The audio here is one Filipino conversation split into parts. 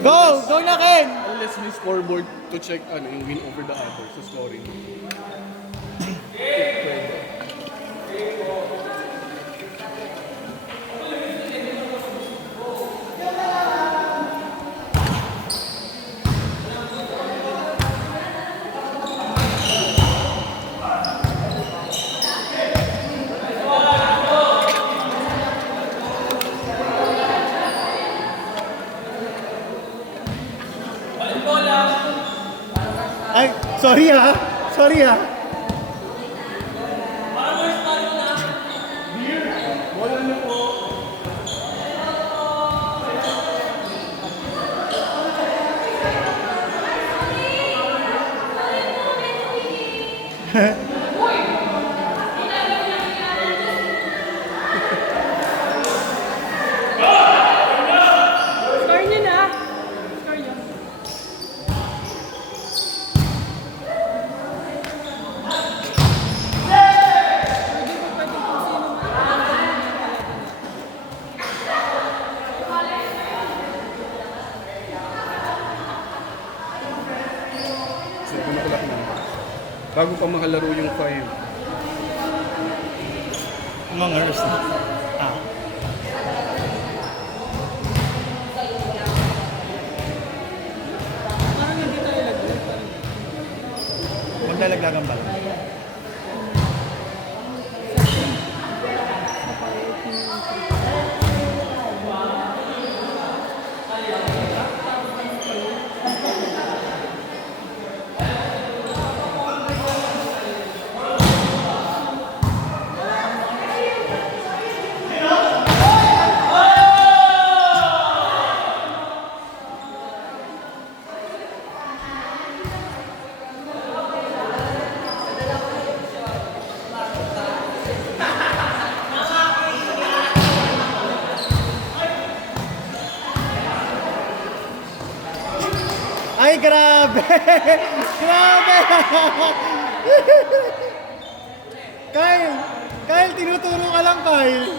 Go! Go na, Ken! Unless may scoreboard to check yung win over the other sa scoring. Ay, sorry ha. Sorry ha. Score niyo na. Score niyo. Pwede po pwede kung sino man. So, kumakulak na. Bago pa makalaro yung 5. Mga nurse na. Ah. Parang hindi tayo laglag. Parang Maglalaglagan ba? Ay, grabe! Grabe! Kyle! Kyle, tinuturo ka lang, Kyle!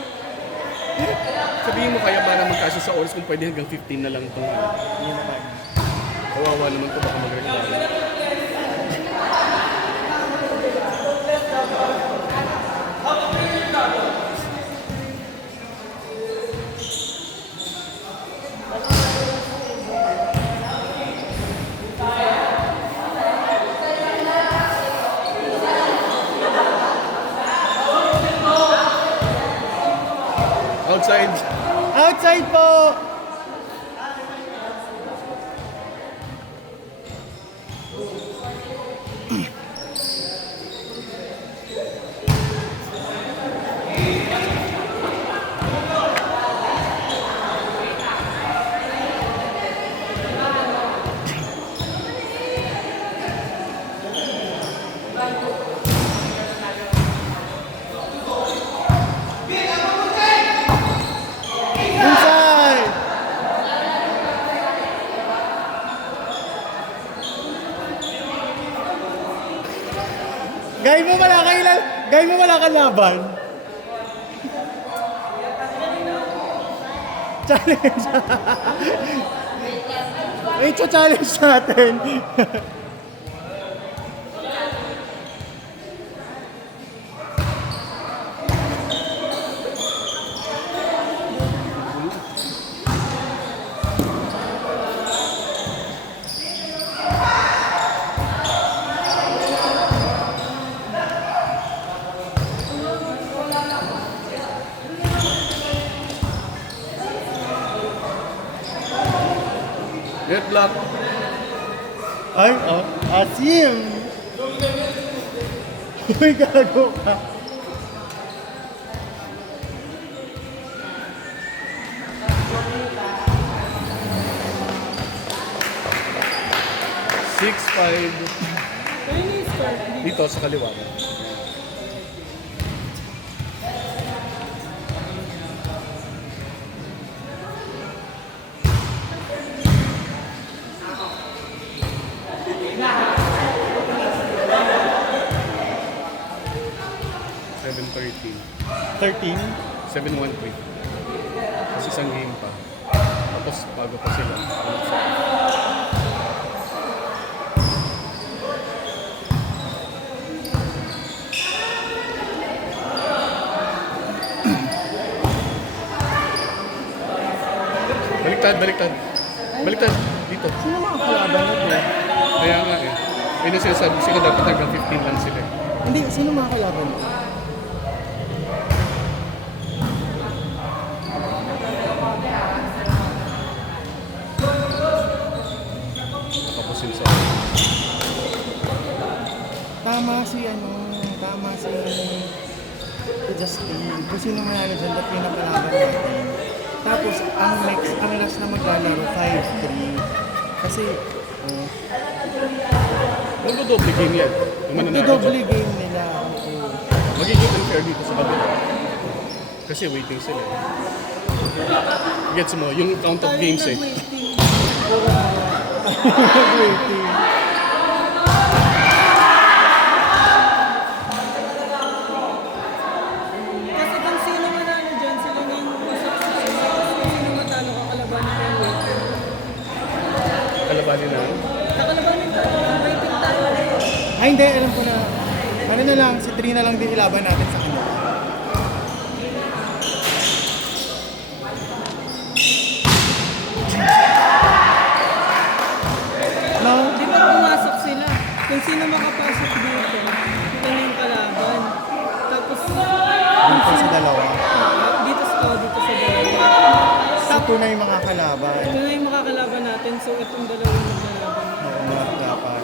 Sabihin mo kaya ba na magkasya sa oras kung pwede hanggang 15 na lang itong kawawa naman ito baka magreklamo. Outside. Outside po! Inside! Gay mo wala kalaban. Challenge. Wait, challenge natin. Red block. Ay, oh, asim. Uy, gago ka. Six, 5. Kaya ni score. Dito sa kaliwa. Seven 13. 13. 7-1-3. Kasi isang game pa. Tapos bago pa sila. Baliktad, baliktad. Baliktad. Dito. Sino mga kalaban nito? Kaya nga eh. Ayun ang sinasabi sila dapat hanggang 15 lang sila. Hindi, sino mga kalaban nito? Tapusin sa... Tama si Justin. Kung sino manalo dyan, dapat yung napalaban natin. Tapos, ang last na maglalaro, 5-3. Kasi, Magdodoble game yan. Yung mananalo double dyan. game nila. Oo. Magiging unfair dito sa kabila. Kasi waiting sila eh. Gets mo, yung count of games eh. Waiting. Waiting. Kasi kung sino manalo dyan, sila na yung success. Kung sino matalo, kakalabanin ko yung waiting. Kalabanin na. Kakalabanin ko yung waiting tayo. Ay, hindi. Alam ko na. Ano na lang, si 3 na lang din ilaban natin sa kanila. No? Di ba pumasok sila? Kung sino makapasok dito, ito na yung kalaban. Tapos, Dito sa dalawa. dito sa dalawa. Sa 2 na yung mga kalaban. Ito na yung makakalaban natin, so itong dalawa yung maglalaban. Oo nga, dapat.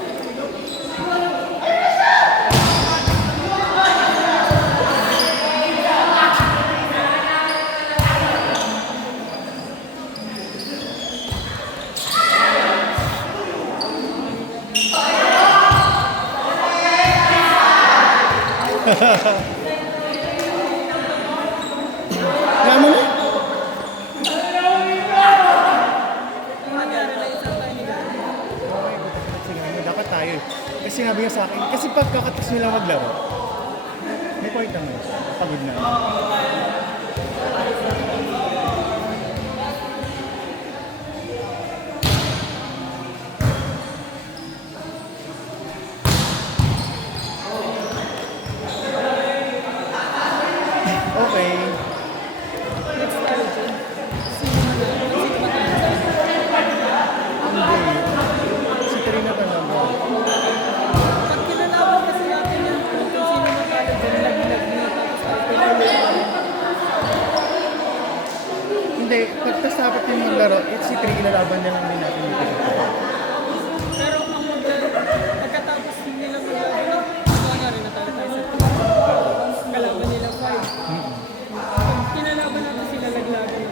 Kaya mo na? Ang nangyari na isang tayo ni Gary. Sige, dapat tayo eh. Kasi sabi niya sa akin, kasi pagkakatas nila maglaro, may point naman. Pagod na. Okay. Next tayo dyan. Sino manalo? Sino matalo? Hindi. Si Trina talaga. Pag kinalaban kasi natin yan, kung sino matalo dyan, lag-lag na. Tapos tayo Hindi. Pagtas dapat yung maglaro, si Trina ilalaban na lang din natin dito. Pero ang pagkatapos nila maglalaban, ito nga rin natalo tayo sa kalaban nila 5. Pag kinalaban natin sila, lag-lagan na.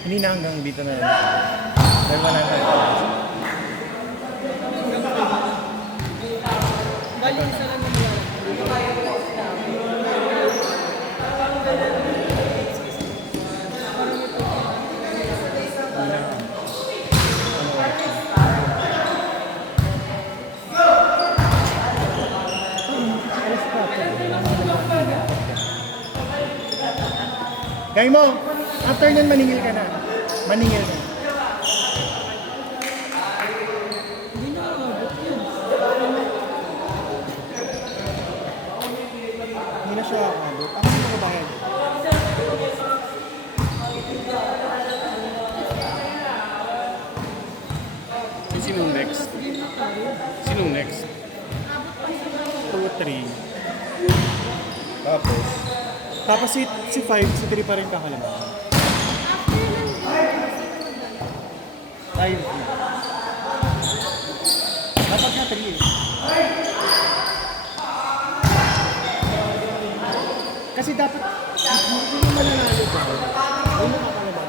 Hindi na hanggang dito na lang. Dahil wala na. Bali, isa lang yung malalaki. Gay mo, after nun maningil ka na. Maningil na. Hindi na umabot yun. Hindi na siya aabot. Ako na nakabayad. Sinong next? Game na tayo. Sinong next? 2-3. Tapos si 5, si 3 pa rin kakalaman. 5. Dapat nga 3 eh. Kasi dapat, hindi mo mananalo ka. Hindi mo kakalaman.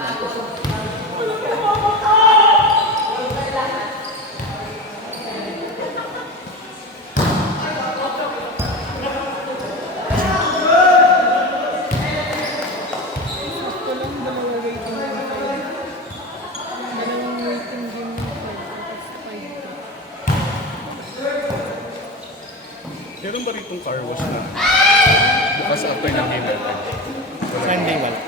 Sakto lang, dalawa waiting game na tayo. Dalawang waiting game na tayo. Tapos 5 ka. Meron ba ritong car wash na? Bukas after ng game natin. Sunday wala.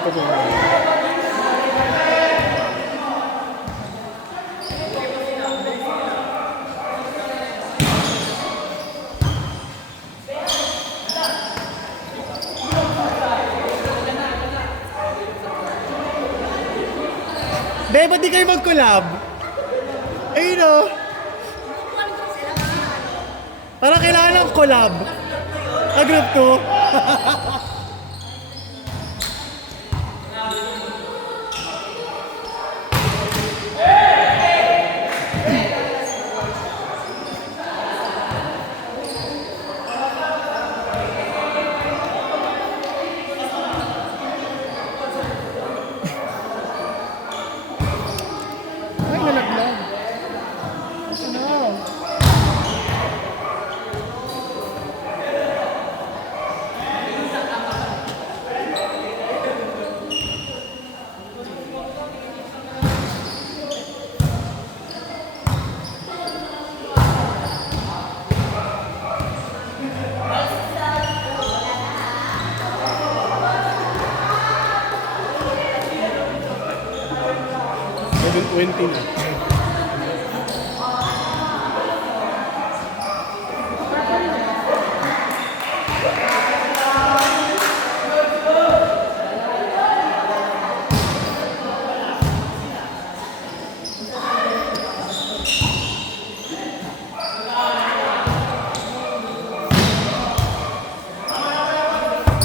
pa kung ano. Be, ba't di kayo mag-collab? Ayun o. Parang kailangan ng collab. Group 2. Ay, nalaglag. Ano? Seven 20 na.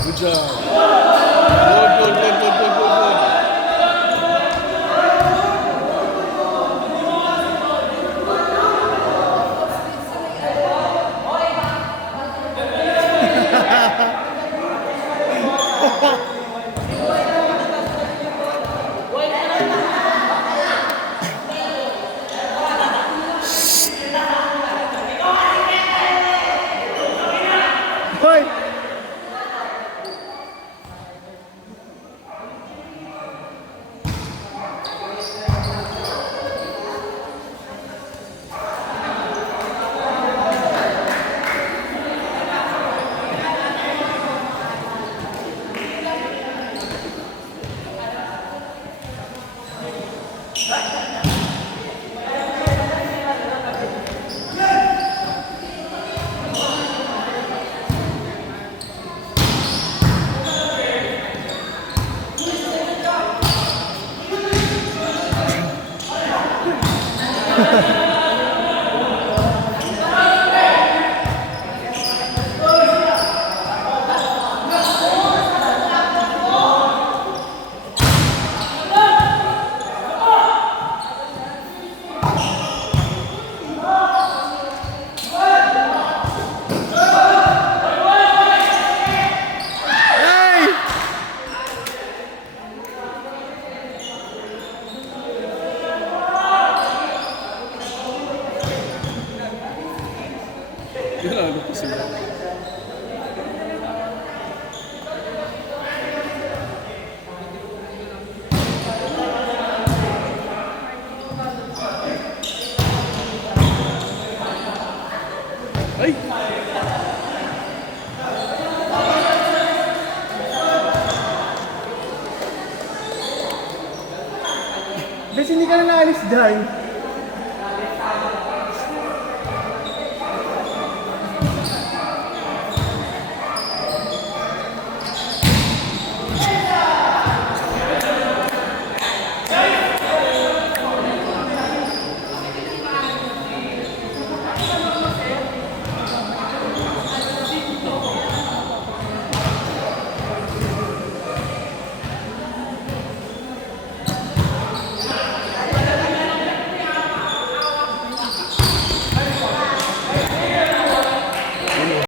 Good job. Good. Hoy! Ay! Ano po sila? Ay! Bes, hindi ka na naalis dyan.